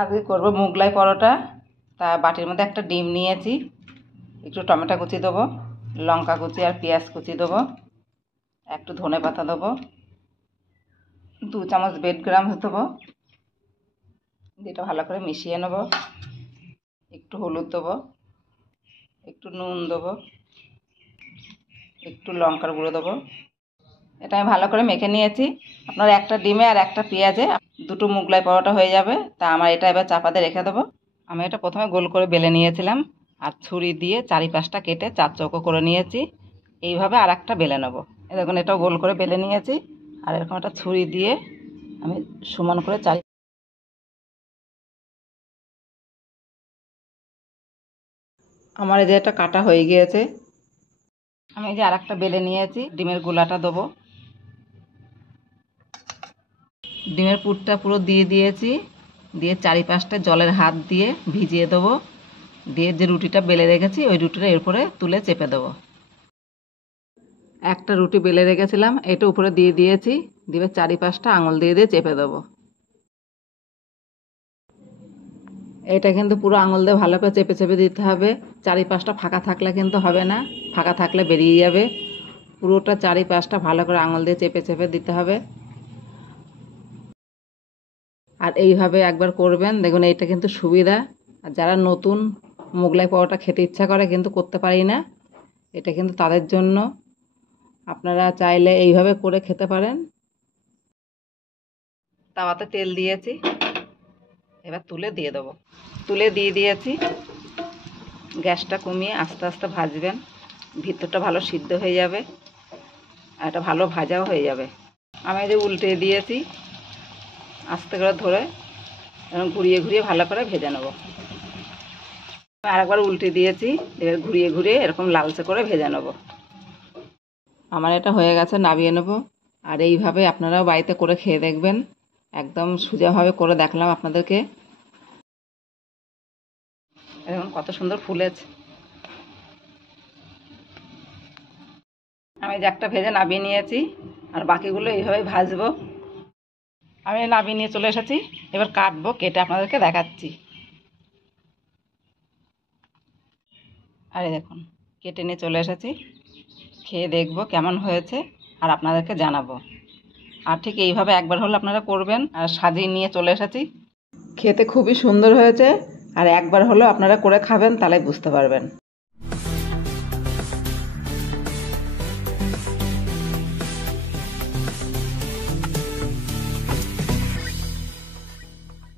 আজকে করব মুগলাই পরোটা। তা বাটির মধ্যে একটা ডিম নিয়েছি, একটু টমেটো কুচি দেবো, লঙ্কা কুচি আর পেঁয়াজ কুচি দেবো, একটু ধনে পাতা দেবো, 2 চামচ ব্রেড দেবো, যেটা ভালো করে মিশিয়ে নেব। একটু হলুদ দেবো, একটু নুন দেবো, একটু লঙ্কার গুঁড়ো দেবো। এটা আমি ভালো করে মেখে নিয়েছি। আপনার একটা ডিমে আর একটা পেঁয়াজে 2টো মুগলাই পরোটা হয়ে যাবে। তা আমার এটা এবার চাপাতে রেখে দেবো। আমি এটা প্রথমে গোল করে বেলে নিয়েছিলাম, আর ছুরি দিয়ে চারিপাশটা কেটে 4 চৌকো করে নিয়েছি। এইভাবে আর একটা বেলে নেবো। এই দেখুন, এটাও গোল করে বেলে নিয়েছি, আর এরকম একটা ছুরি দিয়ে আমি সমান করে আমার এই যে এটা কাটা হয়ে গিয়েছে। আমি এই যে আর একটা বেলে নিয়েছি, ডিমের গোলাটা দেবো। ডিমের পুরটা পুরো দিয়ে দিয়েছি, দিয়ে চারিপাশটা জলের হাত দিয়ে ভিজিয়ে দেবো, দিয়ে যে রুটিটা বেলে রেখেছি ওই রুটিটা এরপরে তুলে চেপে দেবো। একটা রুটি বেলে রেখেছিলাম, এটা উপরে দিয়ে দিয়েছি, দিয়ে চারিপাশটা আঙুল দিয়ে দিয়ে চেপে দেবো। এটা কিন্তু পুরো আঙুল দিয়ে ভালো করে চেপে চেপে দিতে হবে। চারিপাশটা ফাঁকা থাকলে কিন্তু হবে না, ফাঁকা থাকলে বেরিয়ে যাবে। পুরোটা চারিপাশটা ভালো করে আঙুল দিয়ে চেপে চেপে দিতে হবে। আর এইভাবে একবার করবেন, দেখুন এইটা কিন্তু সুবিধা। আর যারা নতুন মোগলাই পরোটা খেতে ইচ্ছা করে কিন্তু করতে পারি না, এটা কিন্তু তাদের জন্য। আপনারা চাইলে এইভাবে করে খেতে পারেন। তাওয়াতে তেল দিয়েছি, এবার তুলে দিয়ে দেবো। তুলে দিয়ে দিয়েছি, গ্যাসটা কমিয়ে আস্তে আস্তে ভাজবেন। ভিতরটা ভালো সিদ্ধ হয়ে যাবে, আর এটা ভালো ভাজাও হয়ে যাবে। আমি যে উল্টে দিয়েছি, আস্তে করে ধরে এবং ঘুরিয়ে ঘুরিয়ে ভালো করে ভেজে নেব। আরেকবার উল্টে দিয়েছি, এবার ঘুরিয়ে ঘুরিয়ে এরকম লালচে করে ভেজে নেব। আমার এটা হয়ে গেছে, নামিয়ে নেব। আর এইভাবে আপনারাও বাড়িতে করে খেয়ে দেখবেন। একদম সোজাভাবে করে দেখলাম আপনাদেরকে। এখন কত সুন্দর ফুলেছে। আমি যে একটা ভেজে নামিয়ে নিয়েছি, আর বাকিগুলো এইভাবেই ভাজবো। আমি নামিয়ে নিয়ে চলে এসেছি, এবার কাটবো, কেটে আপনাদেরকে দেখাচ্ছি। আরে দেখুন, কেটে নিয়ে চলে এসেছি, খেয়ে দেখবো কেমন হয়েছে, আর আপনাদেরকে জানাবো। আর ঠিক এইভাবে একবার হলে আপনারা করবেন। আর সাজিয়ে নিয়ে চলে এসেছি, খেতে খুবই সুন্দর হয়েছে। আর একবার হলেও আপনারা করে খাবেন, তাহলে বুঝতে পারবেন।